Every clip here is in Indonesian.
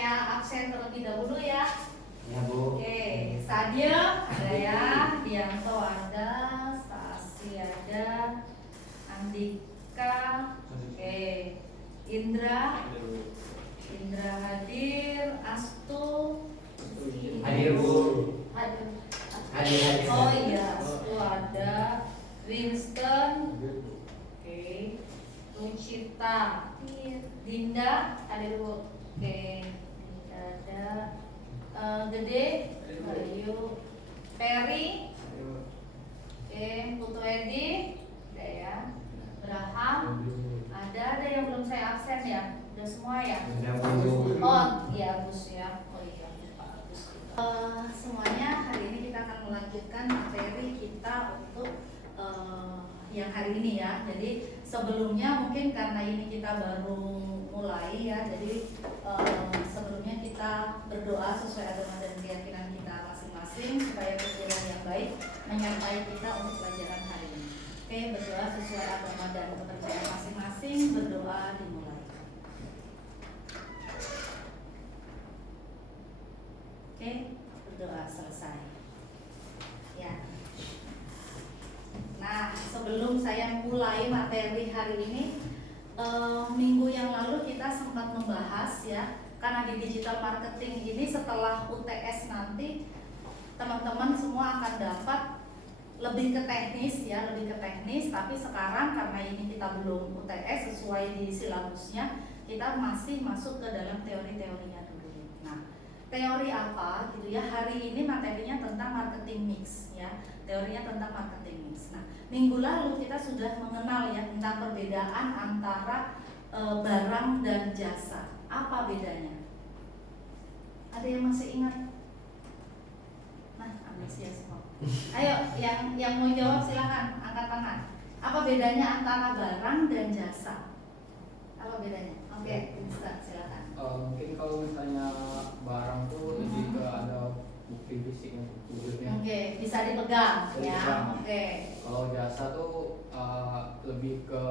saya absen terlebih dahulu ya. Ya Bu. Oke, Sadia ada ya, Dianto ada, Stasi ada, Andika, oke, Indra hadir, Astu Hadir Bu. Hadir. Oh iya, Astu ada, Winston, oke, Lucita, Dinda hadir Bu. Oke, Dinda ada, Gede, Bayu, Peri, oke, Putu Edi, ada ya, Abraham, ada yang belum saya absen ya, udah semua ya? Oh iya Agus ya, oh iya Pak Agus. Semuanya hari ini kita akan melanjutkan materi kita untuk yang hari ini ya. Jadi sebelumnya mungkin karena ini kita baru mulai ya, jadi sebelumnya kita berdoa sesuai agama dan keyakinan kita masing-masing supaya pikiran yang baik menyertai kita untuk pelajaran hari ini. Oke, berdoa sesuai agama dan kepercayaan masing-masing, berdoa dimulai. Oke, berdoa selesai. Ya. Nah, sebelum saya mulai materi hari ini, minggu yang lalu kita sempat membahas ya, karena di digital marketing ini setelah UTS nanti teman-teman semua akan dapat lebih ke teknis ya, tapi sekarang karena ini kita belum UTS sesuai di silabusnya, kita masih masuk ke dalam teori-teorinya dulu. Nah, teori apa gitu ya, hari ini materinya tentang marketing mix ya, teorinya tentang marketing mix. Nah, minggu lalu kita sudah mengenal ya tentang perbedaan antara barang dan jasa. Apa bedanya? Ada yang masih ingat? Nah, amnesia semua. Ayo, yang mau jawab silakan angkat tangan. Apa bedanya antara barang dan jasa? Apa bedanya? Oke, Ustaz silakan. Mungkin kalau misalnya barang tuh lebih ke ada bukti fisik wujudnya. Oke, bisa dipegang ya. Oke. Kalau jasa tuh lebih ke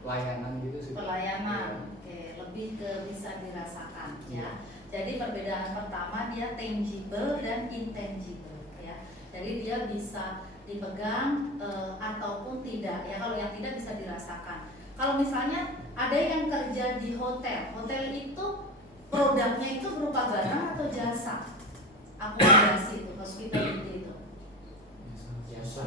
pelayanan gitu sih. Pelayanan. Oke, lebih ke bisa dirasakan ya. Jadi perbedaan pertama dia tangible dan intangible ya. Jadi dia bisa dipegang ataupun tidak ya. Kalau yang tidak bisa dirasakan. Kalau misalnya ada yang kerja di hotel itu produknya itu berupa barang atau jasa? Akomodasi itu, hospitality itu. Jasa.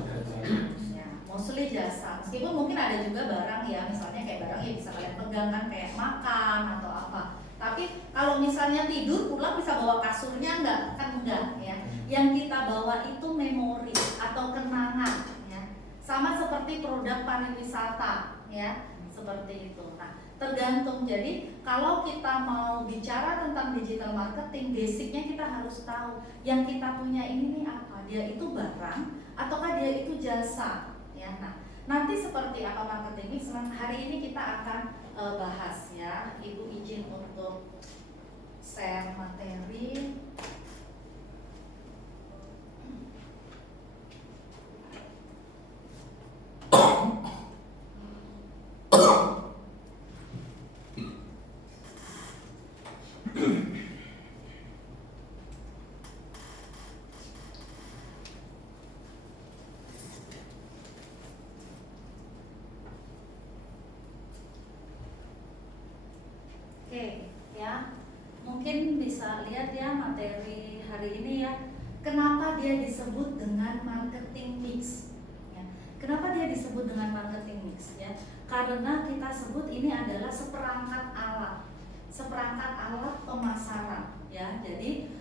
Ya, mostly jasa. Meskipun mungkin ada juga barang ya, misalnya kayak barang yang bisa kalian pegang kan, kayak makan atau apa. Tapi kalau misalnya tidur pulang bisa bawa kasurnya enggak? Kan enggak ya. Yang kita bawa itu memori atau kenangan ya. Sama seperti produk pariwisata ya, seperti itu. Nah, tergantung. Jadi kalau kita mau bicara tentang digital marketing, basicnya kita harus tahu yang kita punya ini nih apa. Dia itu barang ataukah dia itu jasa ya. Nah, nanti seperti apa marketing mix hari ini kita akan bahas ya. Ibu izin untuk share materi. Oke, ya. Mungkin bisa lihat ya materi hari ini ya. Kenapa dia disebut dengan marketing mix? Ya. Kenapa dia disebut dengan marketing mix ya? Karena kita sebut ini adalah seperangkat alat pemasaran ya. Jadi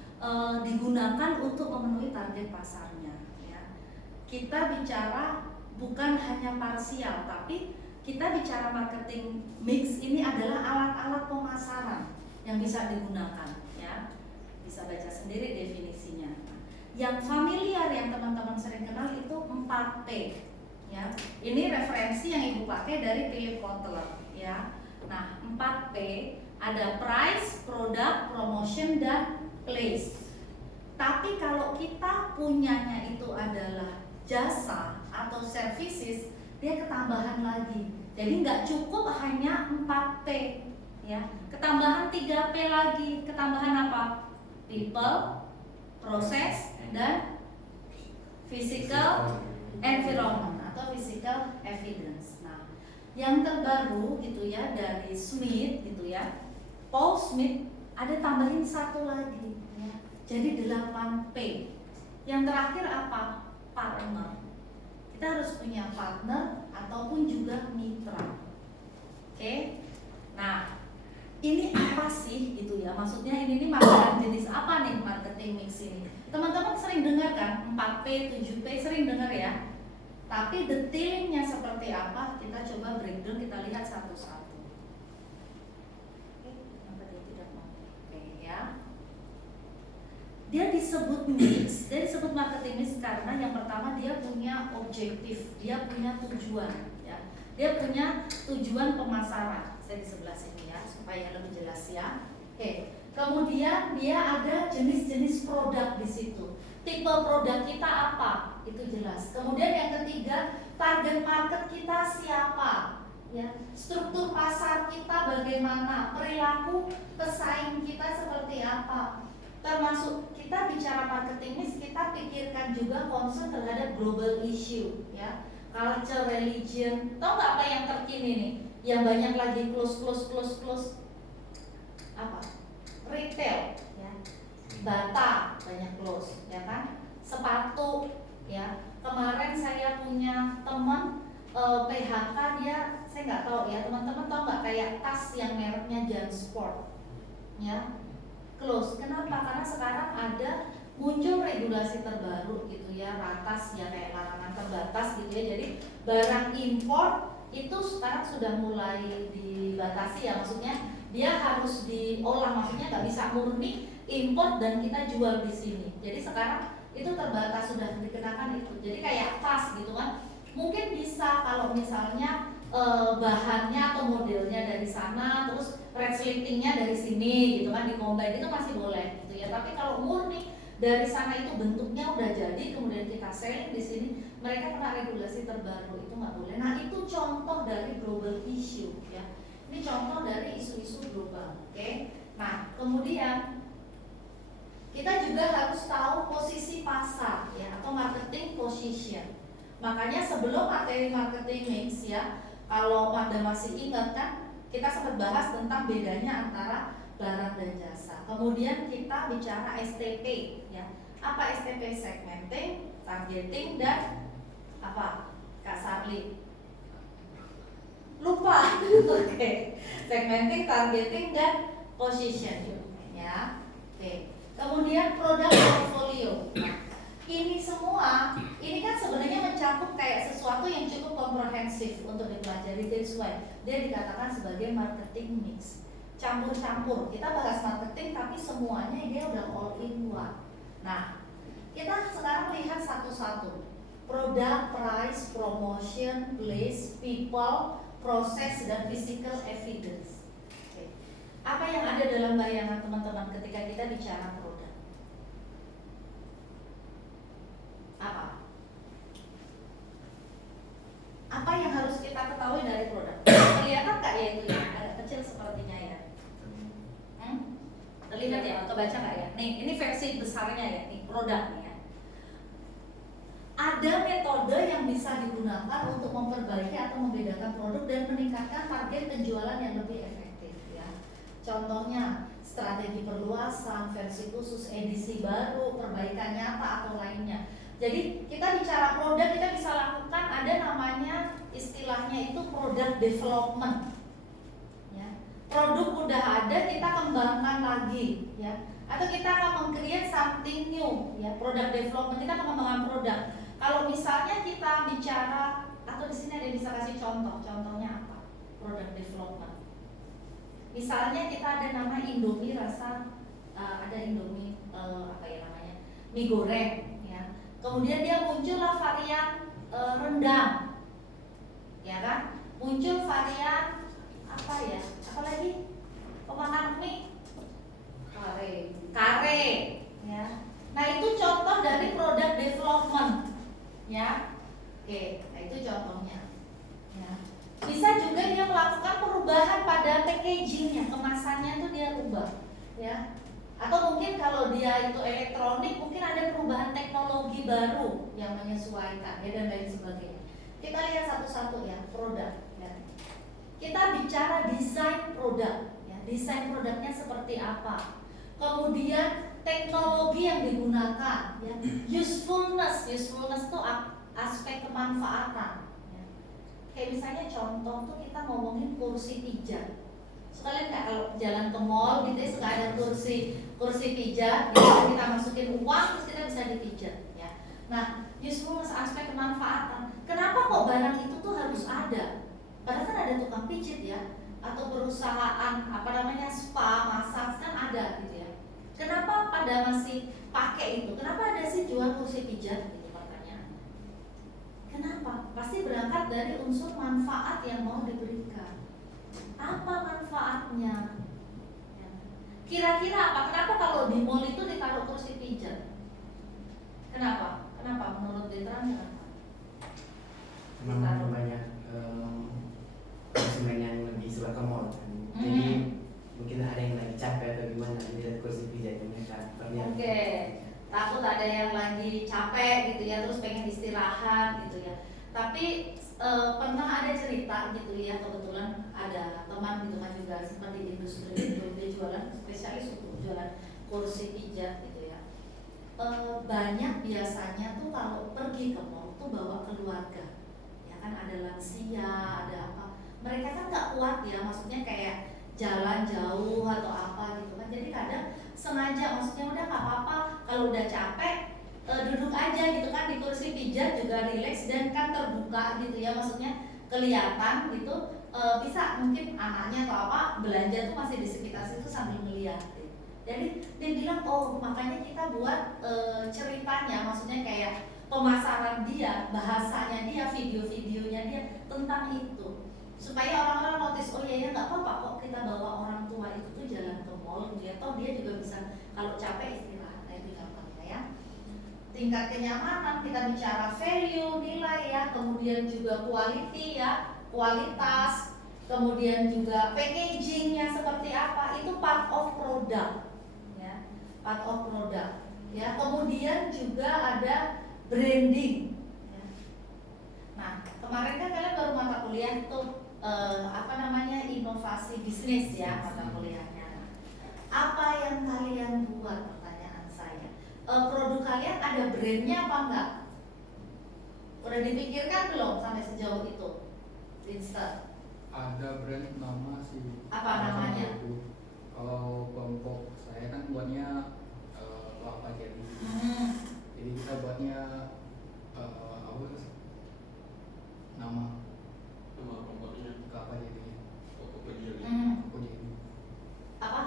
digunakan untuk memenuhi target pasarnya ya. Kita bicara bukan hanya parsial, tapi kita bicara marketing mix ini adalah alat-alat pemasaran yang bisa digunakan ya. Bisa baca sendiri definisinya. Yang familiar yang teman-teman sering kenal itu 4P ya. Ini referensi yang Ibu pakai dari Philip Kotler ya. Nah, 4P ada price, product, promotion dan place. Tapi kalau kita punyanya itu adalah jasa atau services, dia ketambahan lagi. Jadi nggak cukup hanya 4P ya. Ketambahan 3P lagi, ketambahan apa? People, process, dan physical environment atau physical evidence. Nah, yang terbaru gitu ya dari Smith gitu ya, Paul Smith ada tambahin satu lagi ya. Jadi 8P. Yang terakhir apa? Partner. Kita harus punya partner ataupun juga mitra. Oke. Nah, ini apa sih gitu ya? Maksudnya ini nih makanan jenis apa nih marketing mix ini? Teman-teman sering dengar kan 4P, 7P sering dengar ya. Tapi detailnya seperti apa? Kita coba breakdown, kita lihat satu-satu. Oke, kenapa dia tidak mau? Oke ya. Dia disebut mix, dia disebut marketing mix karena yang pertama dia punya objektif, dia punya tujuan ya. Dia punya tujuan pemasaran. Saya di sebelah sini ya supaya lebih jelas ya. Oke. Kemudian dia ada jenis-jenis produk di situ. Tipe produk kita apa? Itu jelas. Kemudian yang ketiga, target market kita siapa? Ya, struktur pasar kita bagaimana? Perilaku pesaing kita seperti apa? Termasuk kita bicara marketing mix, kita pikirkan juga concern terhadap global issue ya. Culture, religion. Tahu nggak apa yang terkini nih? Yang banyak lagi close. Apa? Retail ya. Bata banyak close ya kan. Sepatu ya. Kemarin saya punya teman PHK dia, saya nggak tahu ya, teman-teman tahu nggak kayak tas yang mereknya Jansport ya, close. Kenapa? Karena sekarang ada muncul regulasi terbaru gitu ya, ratas ya, kayak larangan terbatas gitu ya. Jadi barang impor itu sekarang sudah mulai dibatasi ya, maksudnya dia harus diolah, maksudnya nggak bisa murni impor dan kita jual di sini. Jadi sekarang itu terbatas, sudah dikenakan itu. Jadi kayak tas gitu kan, mungkin bisa kalau misalnya bahannya atau modelnya dari sana, terus resletingnya dari sini gitu kan, di-combine itu masih boleh gitu ya. Tapi kalau murni dari sana itu bentuknya udah jadi, kemudian kita selling di sini, mereka kena regulasi terbaru, itu nggak boleh. Nah itu contoh dari global issue ya. Ini contoh dari isu-isu global, oke? Nah kemudian kita juga harus tahu posisi pasar ya, atau marketing position. Makanya sebelum materi marketing mix ya, kalau Anda masih ingat kan, kita sempat bahas tentang bedanya antara barang dan jasa. Kemudian kita bicara STP ya. Apa STP? Segmenting, targeting, dan apa? Kak Sarli lupa. Oke. Segmenting, targeting, dan position ya. Oke. Kemudian produk portfolio. Ini semua, ini kan sebenarnya mencakup kayak sesuatu yang cukup komprehensif untuk dipelajari. That's why dia dikatakan sebagai marketing mix, campur-campur. Kita bahas marketing tapi semuanya dia udah all in one. Nah, kita sekarang lihat satu-satu. Produk, price, promotion, place, people, proses, dan physical evidence. Oke. Apa yang ada dalam bayangan teman-teman ketika kita bicara produk? Apa? Apa yang harus kita ketahui dari produk? Kelihatan nggak ya itu ya? Agak kecil sepertinya ya. Terlihat ya? Atau baca nggak ya? Nih, ini versi besarnya ya. Nih produknya ya. Ada metode yang bisa digunakan untuk memperbaiki atau membedakan produk dan meningkatkan target penjualan yang lebih efektif ya. Contohnya strategi perluasan, versi khusus, edisi baru, perbaikan nyata atau lainnya. Jadi kita bicara produk, kita bisa lakukan ada namanya istilahnya itu product development ya. Produk udah ada, kita kembangkan lagi ya. Atau kita akan meng-create something new ya. Product development, kita akan mengembangkan produk. Kalau misalnya kita bicara, atau di sini ada bisa kasih contoh, contohnya apa? Product development. Misalnya kita ada nama Indomie rasa, ada Indomie apa ya namanya, mie goreng. Kemudian dia muncullah varian rendang, ya kan? Muncul varian apa ya? Apa lagi? Pemakan mie? Kare, ya. Nah itu contoh dari product development, ya. Oke, nah itu contohnya. Ya. Bisa juga dia melakukan perubahan perubahan pada packagingnya, kemasannya tuh dia rubah, ya. Atau mungkin kalau dia itu elektronik, mungkin ada perubahan teknologi baru yang menyesuaikan, ya, dan lain sebagainya. Kita lihat satu-satu ya, produk. Ya. Kita bicara desain produk, ya. Desain produknya seperti apa. Kemudian teknologi yang digunakan, ya. Usefulness itu aspek kemanfaatan. Ya. Kayak misalnya contoh tuh kita ngomongin kursi pijat. Sekalian nggak kalau jalan ke mall gitu ya, suka ada kursi pijat, gitu, kita masukin uang terus kita bisa dipijat, ya. Nah, usefulness aspek kemanfaatan. Kenapa kok barang itu tuh harus ada? Padahal kan ada tukang pijit ya, atau perusahaan spa, massage kan ada gitu ya. Kenapa pada masih pakai itu? Kenapa ada sih jual kursi pijat? Gitu pertanyaannya. Kenapa? Pasti berangkat dari unsur manfaat yang mau diberikan. Apa manfaatnya? Ya. Kira-kira apa? Kenapa kalau di mall itu ditaruh kursi pijat? Kenapa? Kenapa? Menurut Detran kenapa? Memang banyak konsumen yang lebih suka ke mall kan. Jadi mungkin ada yang lagi capek atau gimana, lihat kursi pijat mereka terlihat. Oke, takut ada yang lagi capek gitu ya, terus pengen istirahat gitu ya. Tapi pernah ada cerita gitu ya, kebetulan ada teman gitu kan juga seperti di industri itu, dia jualan spesialis untuk jualan kursi pijat gitu ya. Banyak biasanya tuh kalau pergi ke mall tuh bawa keluarga, ya kan, ada lansia, ada apa, mereka kan nggak kuat ya, maksudnya kayak jalan jauh atau apa gitu kan, jadi kadang sengaja, maksudnya udah nggak apa-apa kalau udah capek duduk aja gitu kan di kursi pijat juga rileks dan kan terbuka gitu ya, maksudnya kelihatan gitu, bisa mungkin anaknya atau apa belanja tuh masih di sekitar situ sambil melihat gitu. Jadi dia bilang, oh makanya kita buat ceritanya, maksudnya kayak pemasaran dia, bahasanya dia, video-videonya dia tentang itu, supaya orang-orang notice, oh iya ya nggak apa-apa kok kita bawa orang tua itu tuh jalan ke mall gitu ya, toh dia juga bisa kalau capek istirahat. Nah itu contohnya ya. Tingkat kenyamanan, kita bicara value, nilai ya, kemudian juga quality ya, kualitas, kemudian juga packagingnya seperti apa, itu part of product ya, part of product ya. Kemudian juga ada branding ya. Nah kemarin kan kalian baru mata kuliah tuh inovasi bisnis ya, mata kuliahnya. Apa yang kalian buat, pertanyaan saya, produk kalian ada brandnya apa enggak? Udah dipikirkan belum sampai sejauh itu, Winston? Ada brand nama sih. Apa namanya? Kalau kelompok saya kan buatnya kelapa jadi. Jadi kita buatnya nama kelompoknya kelapa jadi. Koko jadi. Apa?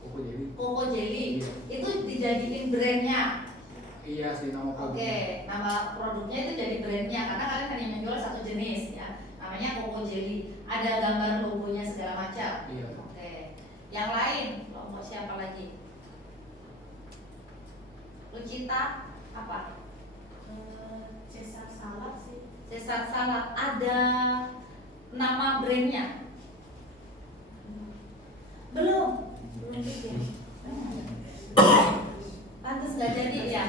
Koko jadi. Koko Jelly. Iya. Itu dijadiin brandnya. Iya sih nama produk. Oke, nama produknya itu jadi brandnya karena kalian hanya menjual satu jenis ya. Namanya Koko Jelly. Ada gambar logonya segala macam. Iya. Oke. Yang lain, kelompok siapa lagi? Lucita apa? Cesar Salad sih. Cesar Salad. Ada nama brandnya? Belum bikin. Lantas nggak jadi ya?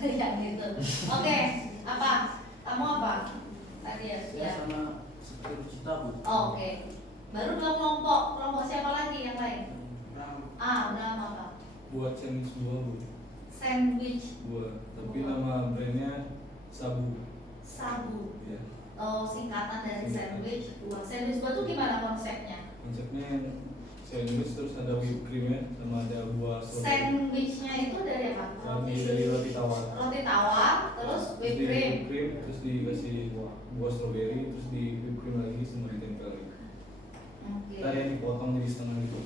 Ya gitu. Oke, apa? Kamu apa? Tadi ya. Sama seperti Lucita Bu. Oh, oke. Baru dua kelompok. Kelompok siapa lagi yang lain? Udah apa? Buat sandwich buah Bu. Sandwich Buah. Tapi nama brandnya Sabu. Sabu. Ya. Oh, singkatan dari sandwich buah. Sandwich buah tuh gimana konsepnya? Konsepnya sandwich terus ada whipped creamnya sama ada buah strawberry. Sandwichnya itu dari apa? Dari roti tawar. Roti tawar, terus whipped Di cream. whipped cream terus dikasih buah strawberry terus di whipped cream lagi semua ditempel lagi. Oke. Tadi yang dipotong jadi setengah gitu.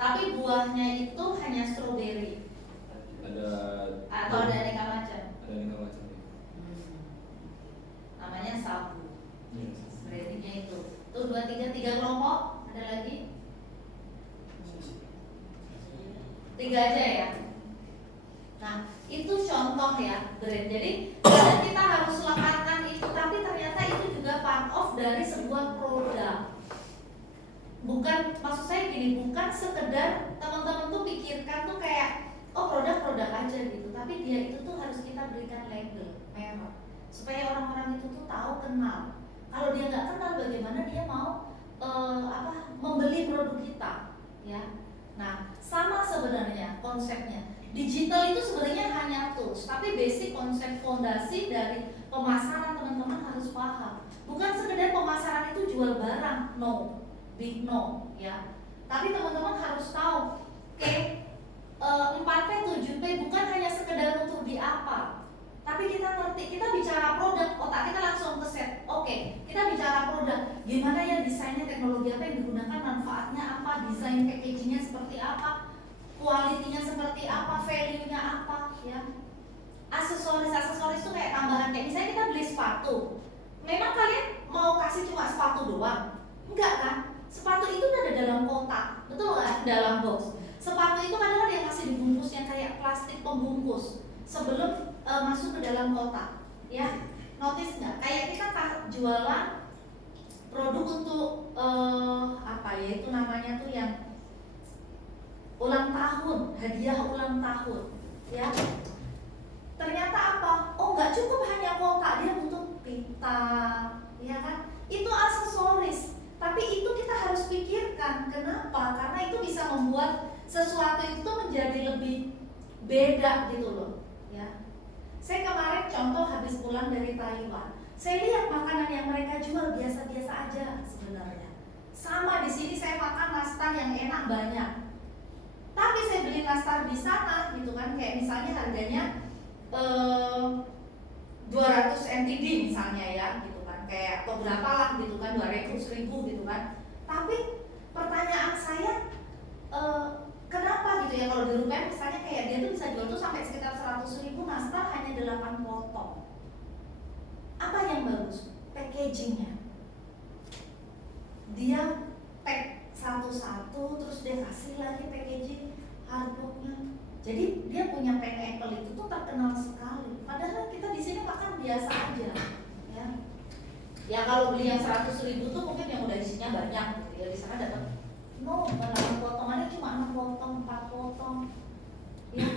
Tapi buahnya itu hanya strawberry Ada atau ada aneka macam? Ada aneka macam ya. Namanya sabu. Iya. Brandingnya itu. Tuh tiga kelompok. Ada lagi? 3 aja ya. Nah, itu contoh ya brand. Jadi kadang kita harus lekatkan itu, tapi ternyata itu juga part of dari sebuah produk. bukan, maksud saya gini, bukan sekedar teman-teman tuh pikirkan tuh kayak oh produk-produk aja gitu, tapi dia itu tuh harus kita berikan label merek supaya orang-orang itu tuh tahu, kenal. Kalau dia nggak kenal, bagaimana dia mau membeli produk kita, ya. Nah, sama sebenarnya konsepnya. Digital itu sebenarnya hanya tools, tapi basic konsep fondasi dari pemasaran teman-teman harus paham. Bukan sekedar pemasaran itu jual barang, no, big no, ya. Tapi teman-teman harus tahu, oke, 4P, 7P bukan hanya sekedar untuk di apa. Tapi kita ngerti, kita bicara produk, otak kita langsung ke set. Oke, kita bicara produk, gimana ya desainnya, teknologi apa yang digunakan, manfaatnya apa, desain packagingnya seperti apa, kualitinya seperti apa, value-nya apa, ya. Aksesoris itu kayak tambahan, kayak misalnya kita beli sepatu. Memang kalian mau kasih cuma sepatu doang? Enggak kan? Sepatu itu ada dalam kotak, betul nggak? Dalam box. Sepatu itu kadang ada yang masih dibungkus yang kayak plastik pembungkus sebelum masuk ke dalam kotak, ya. Notice nggak? Kayak kita jualan produk untuk apa ya itu namanya tuh yang ulang tahun, hadiah ulang tahun, ya. Ternyata apa? Oh, nggak cukup hanya kotak, dia butuh pita, ya kan? Itu aksesoris. Tapi itu kita harus pikirkan. Kenapa? Karena itu bisa membuat sesuatu itu menjadi lebih beda gitu loh, ya. Saya kemarin contoh habis pulang dari Taiwan, saya lihat makanan yang mereka jual biasa-biasa aja sebenarnya. Sama di sini saya makan nastar yang enak banyak. Tapi saya beli nastar di sana gitu kan, kayak misalnya harganya 200 NTD misalnya ya gitu kan, kayak atau berapa lah gitu kan, 200.000 gitu kan. Tapi pertanyaan saya kenapa gitu ya, kalau di rupiah misalnya kayak dia tuh bisa jual tuh sampai sekitar 100.000 nastar hanya 8 potong. Apa yang bagus? Packagingnya. Dia pack satu-satu, terus dia kasih lagi packaging hardbooknya. Jadi dia punya pineapple itu tuh terkenal sekali. Padahal kita di sini makan biasa aja, ya. Ya kalau beli yang 100.000 tuh mungkin yang udah isinya banyak, gitu ya. Di sana dapat no, bukan 8 potongannya cuma 6 potong, 4 potong, ya.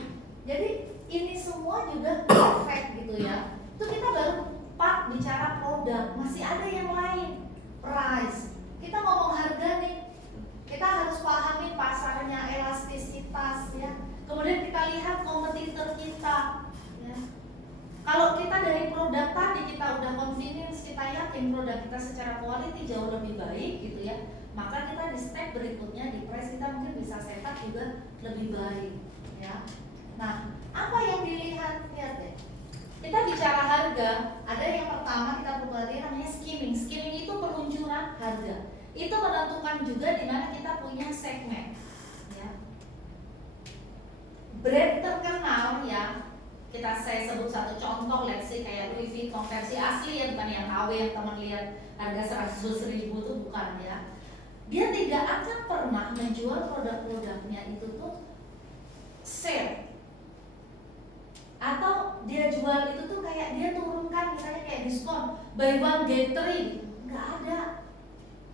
Jadi ini semua juga perfect gitu ya. Itu kita baru part bicara produk, masih ada yang lain, price. Kita ngomong harga nih, kita harus pahami pasarnya, elastisitas, ya. Kemudian kita lihat kompetitor kita, ya. Kalau kita dari produk tadi kita udah convenience, kita yakin produk kita secara quality jauh lebih baik gitu ya, maka kita di step berikutnya di price kita mungkin bisa setup juga lebih baik, ya. Nah, apa yang dilihat? Lihat deh. Kita bicara harga, ada yang pertama kita pelajari namanya skimming. Skimming itu peluncuran harga. Itu menentukan juga di mana kita punya segmen, ya. Brand terkenal ya, saya sebut satu contoh, let's say kayak Louis Vuitton versi asli ya, bukan yang KW yang teman lihat harga 100.000 itu, bukan ya. Dia tidak akan pernah menjual produk-produknya itu tuh sale, atau dia jual itu tuh kayak dia turunkan misalnya kayak diskon buy one get three, nggak ada.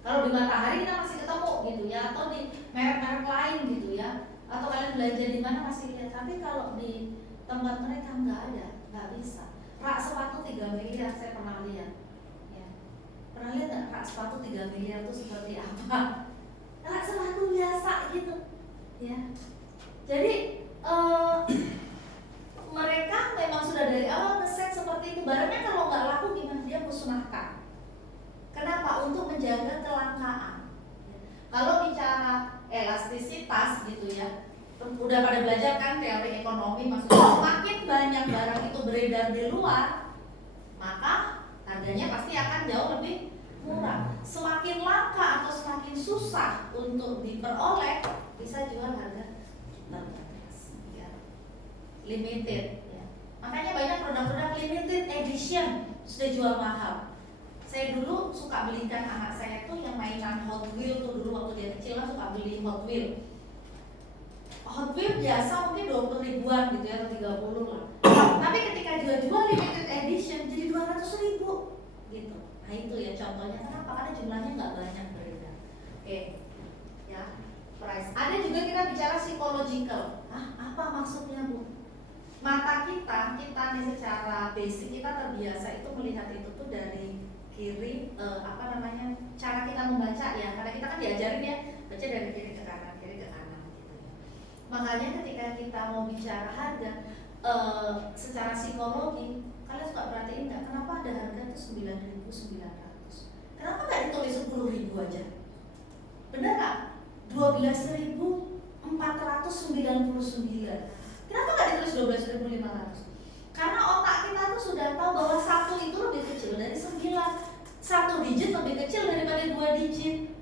Kalau di Matahari kita masih ketemu gitu ya, atau di merek-merek lain gitu ya, atau kalian belanja di mana masih lihat. Tapi kalau di tempat mereka nggak ada, nggak bisa. Rak sepatu 3 miliar saya pernah lihat, ya. Pernah lihat nggak rak sepatu 3 miliar itu seperti apa? Rak sepatu biasa gitu, ya. Jadi mereka memang sudah dari awal ngeset seperti itu. Barangnya kalau nggak laku gimana, dia musnahkan. Kenapa? Untuk menjaga kelangkaan. Kalau bicara elastisitas gitu ya, udah pada belajar kan teori ekonomi, maksudnya semakin banyak barang itu beredar di luar, maka harganya pasti akan jauh lebih murah. Semakin langka atau semakin susah untuk diperoleh, bisa jual harga terbatas, ya. Limited, ya. Makanya banyak produk-produk limited edition sudah jual mahal. Saya dulu suka belikan anak saya tuh yang mainan Hot Wheel tuh, dulu waktu dia kecil kan suka beli Hot Wheel. Hot Wheel biasa mungkin 20 ribuan gitu ya, atau 30 lah. Tapi ketika dia jual limited edition jadi 200.000 gitu. Nah itu ya contohnya, kenapa? Karena jumlahnya nggak banyak beredar. Oke, ya. Price. Ada juga kita bicara psychological. Apa maksudnya, Bu? Mata kita nih secara basic kita terbiasa itu melihat itu tuh dari kiri, cara kita membaca ya, karena kita kan diajarin ya baca dari kiri ke kanan gitu ya. Makanya ketika kita mau bicara harga secara psikologi, kalian suka perhatiin nggak kenapa ada harga tuh 9.900? Kenapa nggak ditulis 10.000 aja? Bener nggak? 12.499. Kenapa nggak ditulis 12.500? Karena otak kita tuh sudah tahu bahwa 1 itu lebih kecil dari 9. 1 digit lebih kecil daripada 2 digit.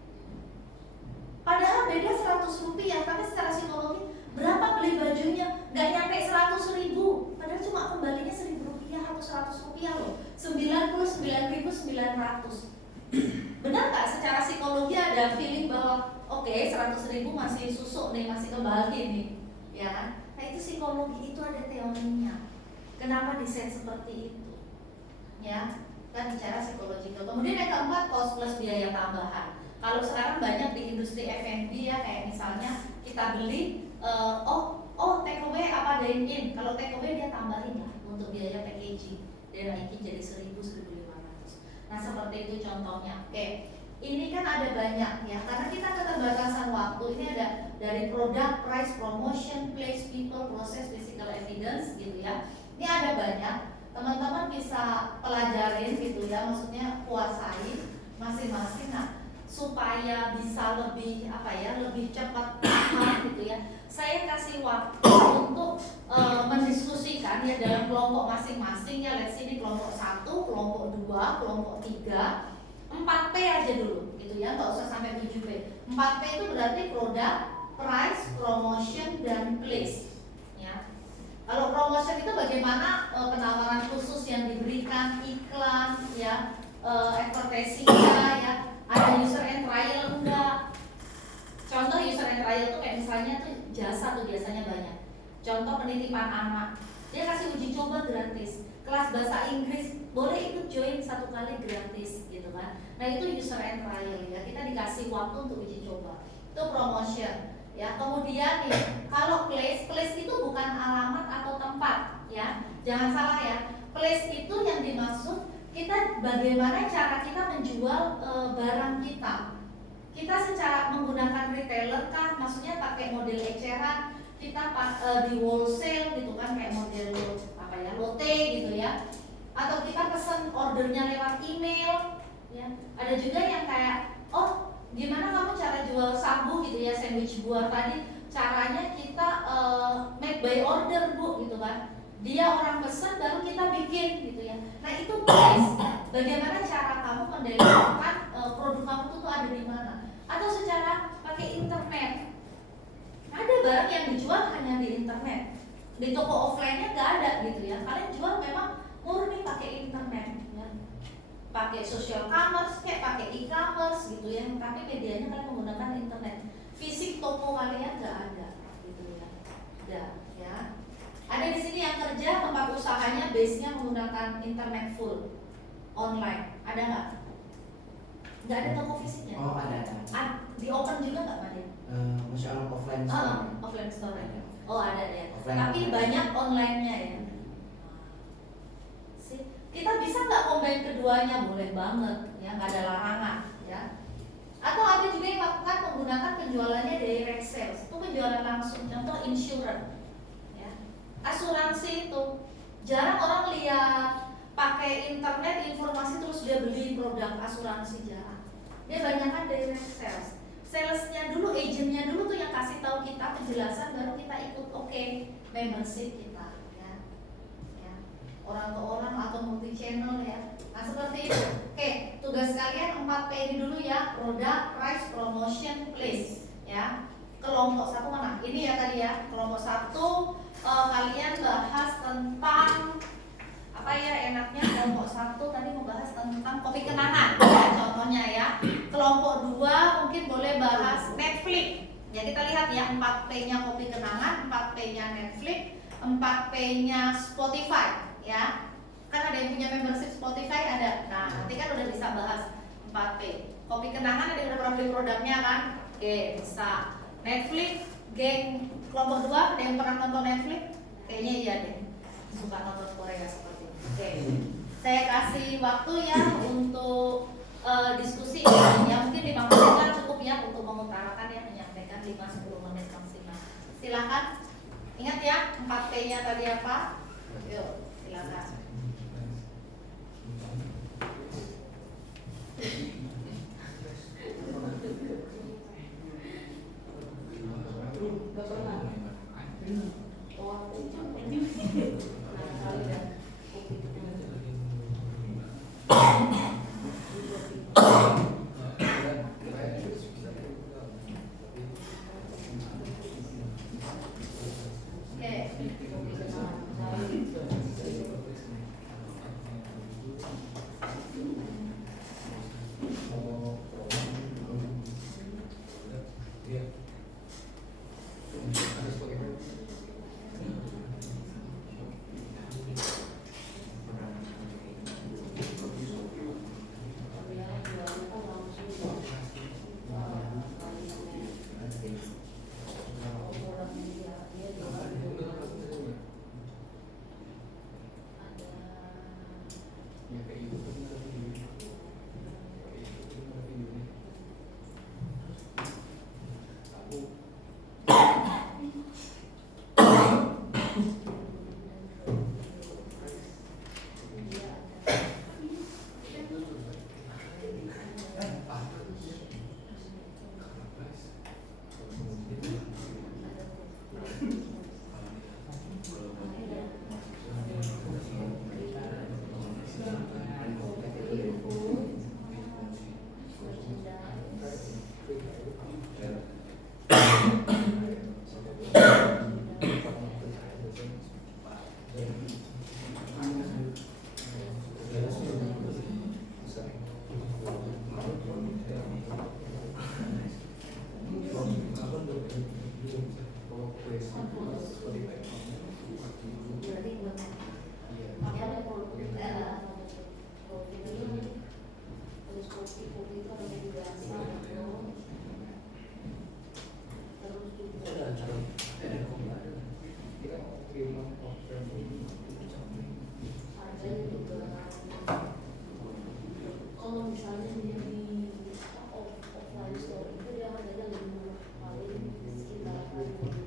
Padahal beda 100 rupiah, tapi secara psikologi berapa beli bajunya? Nggak nyampe 100.000. Padahal cuma kembalinya 1.000 rupiah atau 100 rupiah loh. 99.900. Benar nggak secara psikologi ada feeling bahwa oke, 100.000 masih susuk nih, masih kembali nih, ya kan? Nah itu psikologi, itu ada teorinya. Kenapa desain seperti itu? Ya, kan bicara psikologi. Kemudian yang keempat, cost plus biaya tambahan. Kalau sekarang banyak di industri F&B ya, kayak misalnya kita beli, take away apa dine in. Kalau take away dia tambahin lah untuk biaya packaging, dia naikin jadi 1.000-1.500. Nah seperti itu contohnya. Oke, ini kan ada banyak ya, karena kita keterbatasan waktu. Ini ada dari product, price, promotion, place, people, process, physical evidence gitu ya. Ini ada banyak, teman-teman bisa pelajarin gitu ya, maksudnya kuasai masing-masing. Nah, supaya bisa lebih lebih cepat paham gitu ya. Saya kasih waktu untuk mendiskusikan ya dalam kelompok masing-masing ya. Let's see, ini kelompok 1, kelompok 2, kelompok 3. 4P aja dulu gitu ya, nggak usah sampai 7P. 4P itu berarti product, price, promotion, dan place ya. Kalau promotion itu bagaimana penawaran khusus yang diberikan, iklan ya, advertising-nya ya, ada user and trial enggak. Contoh user and trial itu kayak misalnya tuh jasa tuh biasanya banyak. Contoh penitipan anak, dia kasih uji coba gratis. Kelas bahasa Inggris boleh ikut join 1 kali gratis gitu kan. Nah itu user and trial ya, kita dikasih waktu untuk uji coba. Itu promotion ya. Kemudian nih, kalau place itu bukan alamat atau tempat ya, jangan salah ya. Place itu yang dimaksud kita bagaimana cara kita menjual barang kita. Kita secara menggunakan retailer kan, maksudnya pakai model eceran, kita di wholesale gitu kan, kayak model lotte gitu ya, atau kita pesen ordernya lewat email ya. Ada juga yang kayak gimana kamu cara jual sabu gitu ya, sandwich buah tadi, caranya kita make by order Bu gitu kan, dia orang pesen baru kita bikin gitu ya. Nah itu price, bagaimana cara kamu mendeliverkan produk kamu tuh ada di mana. Atau secara pakai internet, ada barang yang dijual hanya di internet, di toko offline-nya nggak ada gitu ya. Kalian jual memang murni pakai internet ya. Pakai social commerce, kayak pakai e-commerce gitu ya, tapi medianya kalian menggunakan internet. Fisik toko kalian nggak ada gitu ya. Ada ya. Ada di sini yang kerja tempat usahanya base-nya menggunakan internet full online. Ada nggak? Nggak ada toko fisiknya? Oh ada. Di open juga nggak Mbak Din? Masya Allah offline store. Offline store ada. Oh ada ya. Offline, Tapi offline. banyak online-nya ya. Kita bisa nggak combine keduanya? Boleh banget ya, nggak ada larangan ya. Atau ada juga yang lakukan menggunakan penjualannya direct sales, itu penjualan langsung. Contoh insurance ya. Asuransi itu jarang orang lihat pakai internet informasi terus dia beli produk asuransi, jarang. Dia banyakkan direct sales. Salesnya dulu, agentnya dulu tuh yang kasih tahu kita penjelasan, baru kita ikut membership kita ya. Orang ke orang atau multi channel ya. Nah seperti itu. Oke, tugas kalian 4P ini dulu ya, product, price, promotion, place ya. Kelompok 1 mana? Ini ya tadi ya. Kelompok 1 kalian bahas tentang apa ya enaknya. Kelompok 1 tadi membahas tentang kopi kenangan ya, contohnya ya. Kelompok 2 mungkin boleh bahas Netflix. Ya kita lihat ya, 4P-nya kopi kenangan, 4P-nya Netflix, 4P-nya Spotify ya. Kan ada yang punya membership Spotify ada. Nah nanti kan udah bisa bahas 4P. Kopi kenangan ada yang udah pernah beli produknya kan, Oke, bisa. Netflix, geng kelompok 2, ada yang pernah nonton Netflix? Kayaknya iya deh. Suka nonton Korea seperti itu. Oke. Saya kasih waktu ya untuk diskusi ya, mungkin 5 menit kan cukup ya untuk mengutarakan ya, menyampaikan 5-10 menit maksimal. Silakan. Ingat ya 4T-nya tadi apa? Yuk, silakan. Kalau misalnya dia di offline store itu dia harganya lebih murah, paling sekitar 20 juta.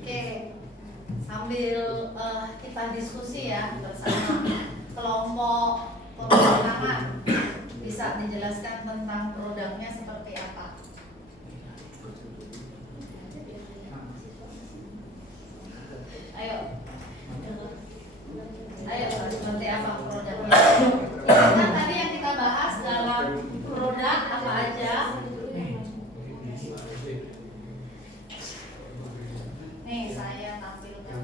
Oke, sambil kita diskusi ya bersama kelompok pertama, bisa dijelaskan tentang produknya seperti apa? Ayo, seperti apa produknya? Kan tadi yang kita bahas dalam produk apa aja? Nih saya tampilkan.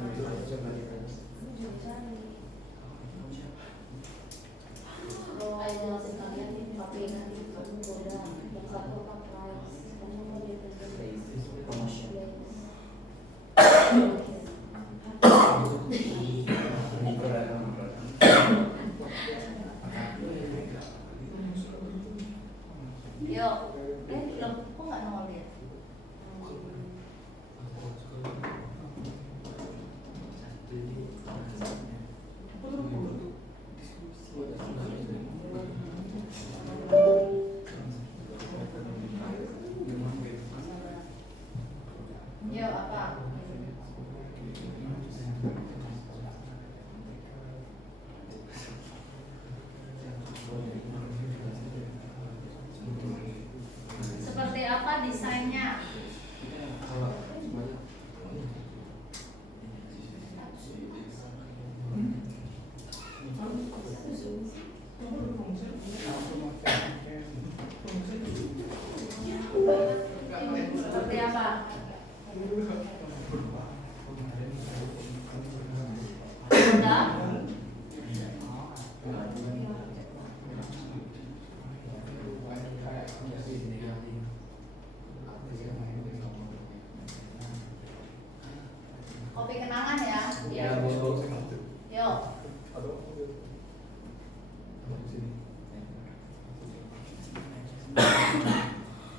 Kalau jelasin kalian ini pakai nanti produk Ayo apa? Seperti apa desainnya? Seperti apa? Sudah? Kopi kenangan ya? Ya, Bu. Yuk.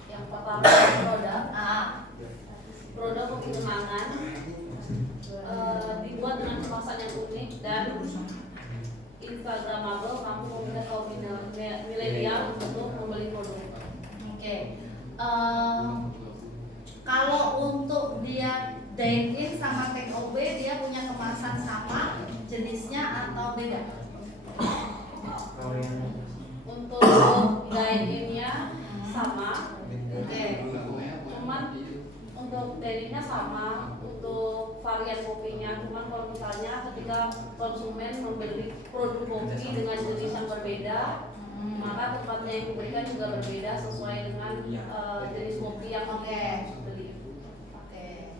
Yang pertama produk produk kopi kenangan dibuat dengan kemasan yang unik dan instagramable, namun meminta kaum milenial untuk membeli produk. Oke. Kalau untuk dia dine in sama take away, dia punya kemasan sama jenisnya atau beda? Kalau yang Untuk dine in-nya sama, Oke. cuman untuk dine in-nya sama, untuk varian kopinya. Cuman kalau misalnya ketika konsumen membeli produk kopi dengan jenis yang berbeda, maka tempatnya yang diberikan juga berbeda sesuai dengan jenis kopi yang Oke. beli. Oke.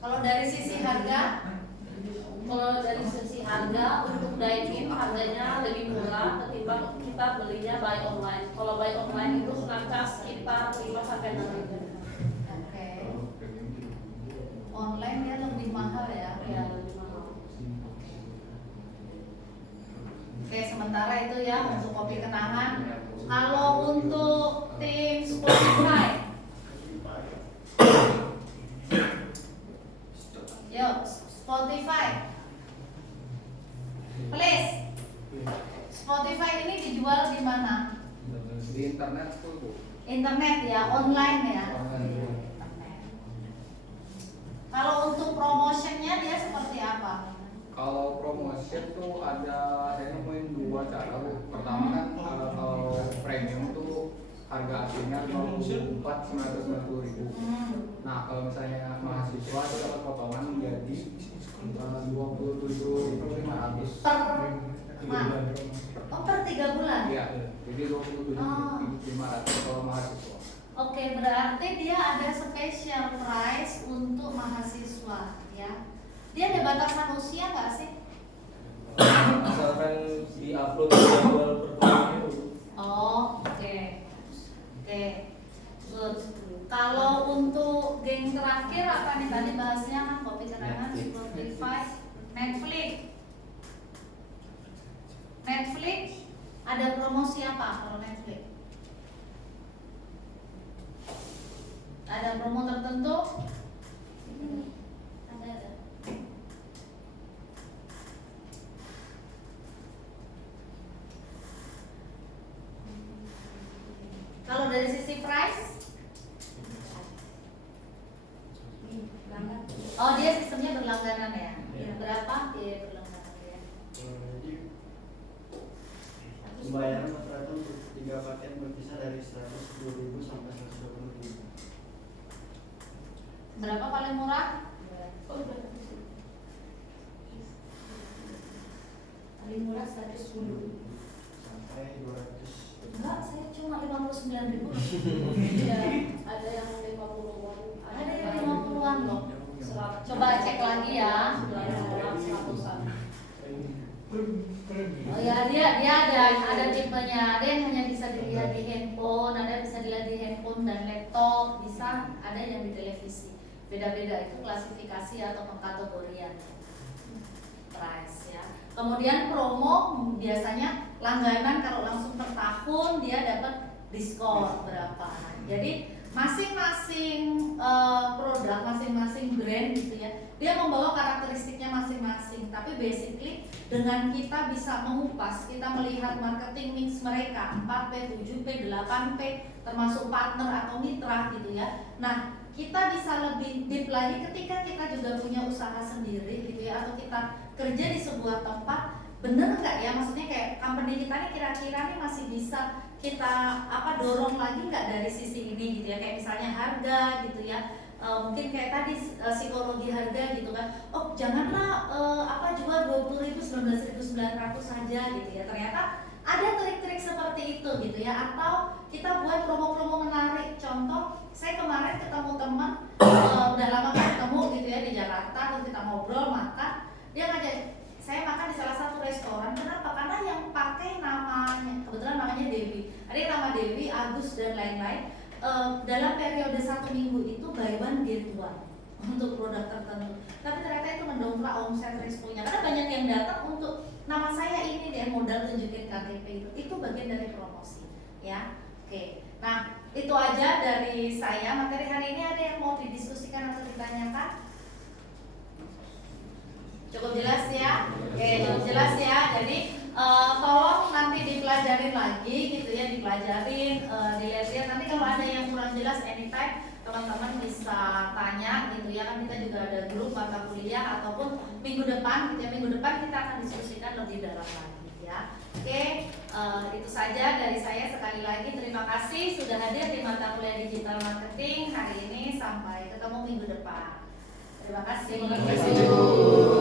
Kalau dari sisi harga, untuk dine-in harganya lebih murah ketimbang kita belinya by online. Kalau by online itu kena cas sekitar 5-6 ribu. oke. Online dia lebih mahal ya. Ya, lebih mahal. Oke, sementara itu ya untuk kopi kenangan. Kalau untuk tim Spotify, yuk Spotify, please. Spotify ini dijual di mana? Di internet tuh Bu. Internet ya, online ya. Online. Internet. Kalau untuk promotionnya dia seperti apa? Kalau promotion tuh ada, saya nemuin dua cara Bu. Pertama kan kalau premium tuh harga aslinya 54.990.000. Nah kalau misalnya mahasiswa itu dapat potongan menjadi 27.500 Per 3 bulan. Iya, jadi 27.500 kalau mahasiswa. Oke, berarti dia ada special price untuk mahasiswa ya. Dia ada batasan usia nggak sih? Asalkan di-upload jadwal pertemuannya dulu. Oh, oke. Oke. Good. Kalau untuk geng terakhir apa nih tadi bahasnya kan kopi kenangan, Netflix. Spotify, Netflix. Netflix ada promosi apa kalau Netflix? Ada promo tertentu? Ada. Kalau dari sisi price? Oh, dia sistemnya berlangganan ya? Iya. Berapa? Iya, berlangganan ya. Pembayaran rata-rata untuk 3 paket berkisar dari 110.000 sampai 120.000. Berapa paling murah? Paling murah 110. Sampai 200. Enggak, saya cuma 59.000. Iya, ada yang 50-an, Ada yang 50-an loh. 100. Coba cek lagi ya. 100-an. Oh ya, dia ada tipenya. Ada yang hanya bisa dilihat di handphone, ada yang bisa dilihat di handphone dan laptop, bisa ada yang di televisi. Beda-beda itu klasifikasi atau pengkategorian price ya. Kemudian promo biasanya langganan kalau langsung per tahun dia dapat diskon berapa. Jadi masing-masing produk, masing-masing brand gitu ya, dia membawa karakteristiknya masing-masing. Tapi basically dengan kita bisa mengupas, kita melihat marketing mix mereka 4P, 7P, 8P, termasuk partner atau mitra gitu ya. Nah, kita bisa lebih deep lagi ketika kita juga punya usaha sendiri gitu ya, atau kita kerja di sebuah tempat. Bener nggak ya, maksudnya kayak company kita nih kira-kira nih masih bisa kita dorong lagi nggak dari sisi ini gitu ya, kayak misalnya harga gitu ya. Mungkin kayak tadi psikologi harga gitu kan, oh janganlah jual 20.000 19.900 saja gitu ya. Ternyata ada trik-trik seperti itu gitu ya, atau kita buat promo-promo menarik. Contoh, saya kemarin ketemu teman udah lama gak ketemu gitu ya di Jakarta, terus kita ngobrol makan, dia ngajak saya makan di salah satu restoran. Kenapa? Karena yang pakai namanya, kebetulan namanya Dewi, ada yang nama Dewi, Agus dan lain-lain. Dalam periode 1 minggu itu buy one get one untuk produk tertentu, tapi ternyata itu mendongkrak omset restonya karena banyak yang datang untuk nama saya ini deh, modal tunjukin KTP itu bagian dari promosi ya. Oke, nah itu aja dari saya. Materi hari ini ada yang mau didiskusikan atau ditanyakan? Cukup jelas ya? Oke, cukup jelas ya. Jadi tolong nanti dipelajarin lagi gitu ya, dipelajarin, dilihat-lihat. Nanti kalau ada yang kurang jelas anytime teman-teman bisa tanya gitu ya, kan kita juga ada grup mata kuliah, ataupun minggu depan gitu ya, minggu depan kita akan diskusikan lebih dalam lagi ya. Oke, itu saja dari saya. Sekali lagi terima kasih sudah hadir di mata kuliah digital marketing hari ini. Sampai ketemu minggu depan. Terima kasih.